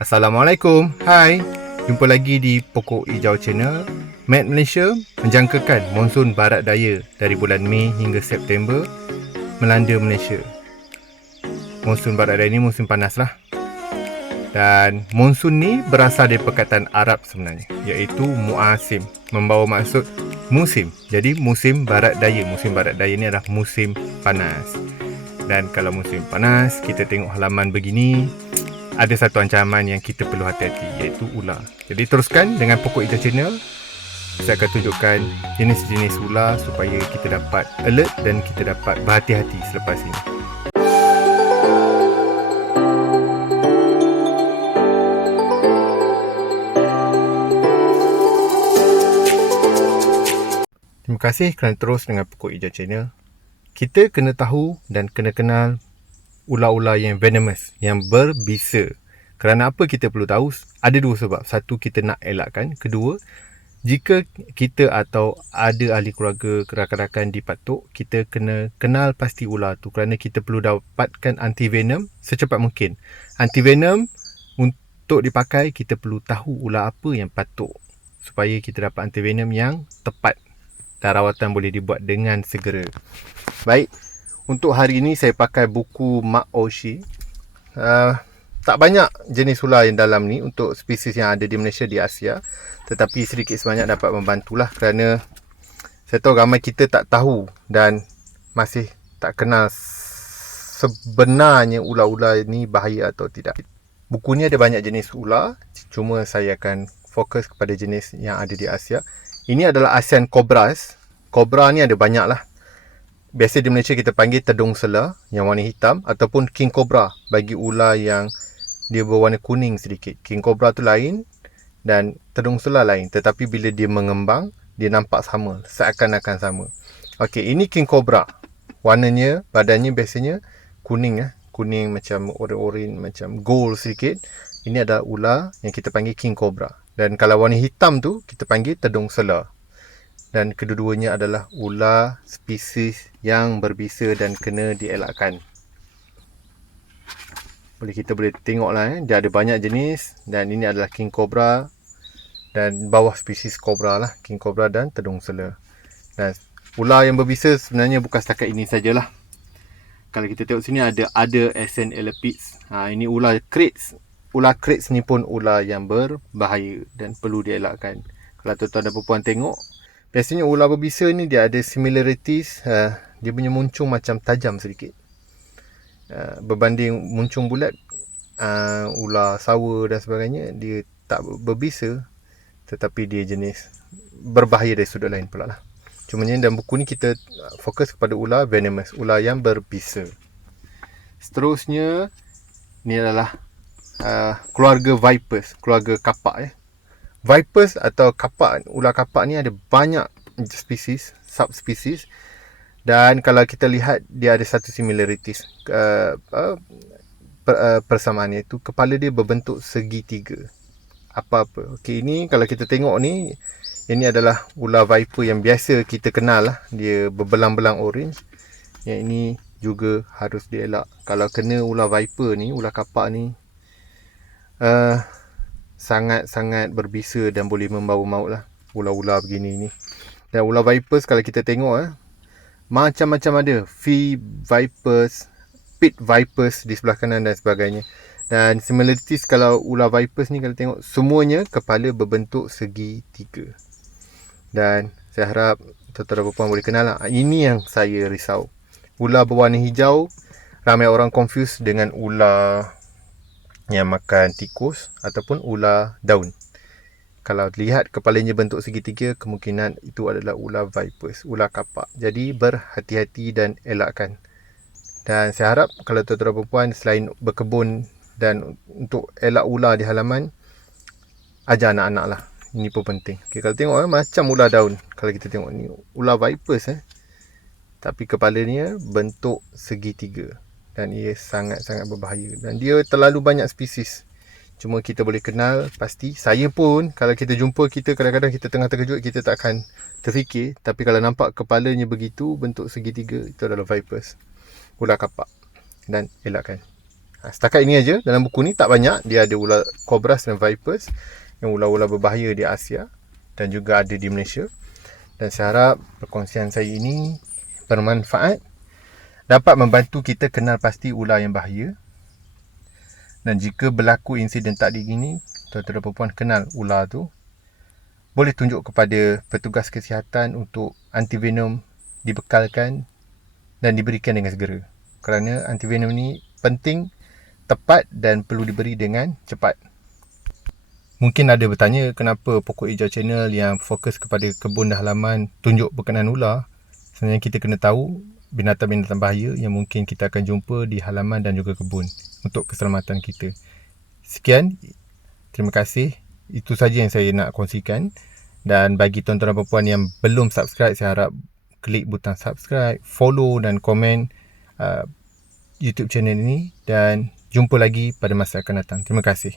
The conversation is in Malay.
Assalamualaikum. Hai. Jumpa lagi di Pokok Hijau Channel. Met Malaysia menjangkakan monsun barat daya dari bulan Mei hingga September melanda Malaysia. Monsun barat daya ni musim panas lah. Dan monsun ni berasal dari perkataan Arab sebenarnya, iaitu muasim, membawa maksud musim. Jadi musim barat daya. Musim barat daya ni adalah musim panas. Dan kalau musim panas, kita tengok halaman begini, ada satu ancaman yang kita perlu hati-hati, iaitu ular. Jadi teruskan dengan Pokok Hijau Channel. Saya akan tunjukkan jenis-jenis ular supaya kita dapat alert dan kita dapat berhati-hati selepas ini. Terima kasih kerana terus dengan Pokok Hijau Channel. Kita kena tahu dan kena kenal ular-ular yang venomous, yang berbisa. Kerana apa kita perlu tahu? Ada dua sebab. Satu, kita nak elakkan. Kedua, jika kita atau ada ahli keluarga, rakan-rakan dipatuk, kita kena kenal pasti ular tu, kerana kita perlu dapatkan antivenom secepat mungkin. Antivenom untuk dipakai, kita perlu tahu ular apa yang patuk supaya kita dapat antivenom yang tepat dan rawatan boleh dibuat dengan segera. Baik, untuk hari ini saya pakai buku Mak Oshi. Tak banyak jenis ular yang dalam ni untuk spesies yang ada di Malaysia, di Asia, tetapi sedikit sebanyak dapat membantulah, kerana saya tahu ramai kita tak tahu dan masih tak kenal sebenarnya ular-ular ni bahaya atau tidak. Buku ni ada banyak jenis ular, cuma saya akan fokus kepada jenis yang ada di Asia. Ini adalah Asian Cobras. Cobra ni ada banyak lah. Biasa di Malaysia kita panggil tedung sela yang warna hitam, ataupun King Cobra bagi ular yang dia berwarna kuning sedikit. King Cobra tu lain dan tedung sela lain, tetapi bila dia mengembang, dia nampak sama, seakan-akan sama. Okey, ini King Cobra. Warnanya, badannya biasanya kuning kuning macam oren-oren, macam gold sedikit. Ini adalah ular yang kita panggil King Cobra. Dan kalau warna hitam tu kita panggil tedung sela. Dan kedua-duanya adalah ular spesies yang berbisa dan kena dielakkan. Kita boleh tengok lah, dia ada banyak jenis, dan ini adalah King Cobra dan bawah spesies Cobra lah, King Cobra dan tedung sela. Dan ular yang berbisa sebenarnya bukan setakat ini sajalah. Kalau kita tengok sini ada Ascent Elapids. Ini ular kraits. Ular kraits ni pun ular yang berbahaya dan perlu dielakkan. Kalau tuan-tuan dan perempuan tengok, biasanya ular berbisa ni dia ada similarities, dia punya muncung macam tajam sedikit, berbanding muncung bulat. Ular sawa dan sebagainya, dia tak berbisa, tetapi dia jenis berbahaya dari sudut lain pula lah. Cuma dalam buku ni kita fokus kepada ular venomous, ular yang berbisa. Seterusnya, ni adalah keluarga vipers, keluarga kapak. Vipers atau kapak, ular kapak ni ada banyak spesies, subspesies. Dan kalau kita lihat, dia ada satu similarities, persamaan, iaitu kepala dia berbentuk segitiga. Apa-apa. Okey, ini kalau kita tengok ni, ini adalah ular viper yang biasa kita kenal lah. Dia berbelang-belang orange. Yang ini juga harus dielak. Kalau kena ular viper ni, ular kapak ni, sangat-sangat berbisa dan boleh membawa maut lah, ular-ular begini ni. Dan ular vipers kalau kita tengok, macam-macam ada. Vipers, pit vipers di sebelah kanan dan sebagainya. Dan similarities kalau ular vipers ni, kalau tengok, semuanya kepala berbentuk segitiga. Dan saya harap tuan-tuan dan puan boleh kenal lah. Ini yang saya risau. Ular berwarna hijau, ramai orang confuse dengan ular yang makan tikus ataupun ular daun. Kalau lihat kepalanya bentuk segitiga, kemungkinan itu adalah ular vipers, ular kapak. Jadi berhati-hati dan elakkan. Dan saya harap kalau tuan-tuan dan puan selain berkebun dan untuk elak ular di halaman, ajar anak-anak lah. Ini pun penting. Okay, kalau tengok macam ular daun. Kalau kita tengok ni ular vipers, tapi kepalanya bentuk segitiga. Dan ia sangat-sangat berbahaya. Dan dia terlalu banyak spesies. Cuma kita boleh kenal pasti. Saya pun, kalau kita jumpa, kita kadang-kadang kita tengah terkejut, kita tak akan terfikir. Tapi kalau nampak kepalanya begitu, bentuk segitiga, itu adalah vipers, ular kapak. Dan elakkan. Setakat ini aja dalam buku ni, tak banyak. Dia ada ular cobras dan vipers, yang ular-ular berbahaya di Asia dan juga ada di Malaysia. Dan saya harap perkongsian saya ini bermanfaat, dapat membantu kita kenal pasti ular yang bahaya. Dan jika berlaku insiden takdir gini, tuan-tuan dan puan kenal ular tu, boleh tunjuk kepada petugas kesihatan untuk antivenom dibekalkan dan diberikan dengan segera. Kerana antivenom ni penting, tepat dan perlu diberi dengan cepat. Mungkin ada bertanya kenapa Pokok Hijau Channel yang fokus kepada kebun dan halaman tunjuk berkenaan ular. Sebenarnya kita kena tahu binatang-binatang bahaya yang mungkin kita akan jumpa di halaman dan juga kebun untuk keselamatan kita. Sekian, terima kasih. Itu saja yang saya nak kongsikan. Dan bagi tuan-tuan dan puan yang belum subscribe, saya harap klik butang subscribe, follow dan komen YouTube channel ini, dan jumpa lagi pada masa akan datang. Terima kasih.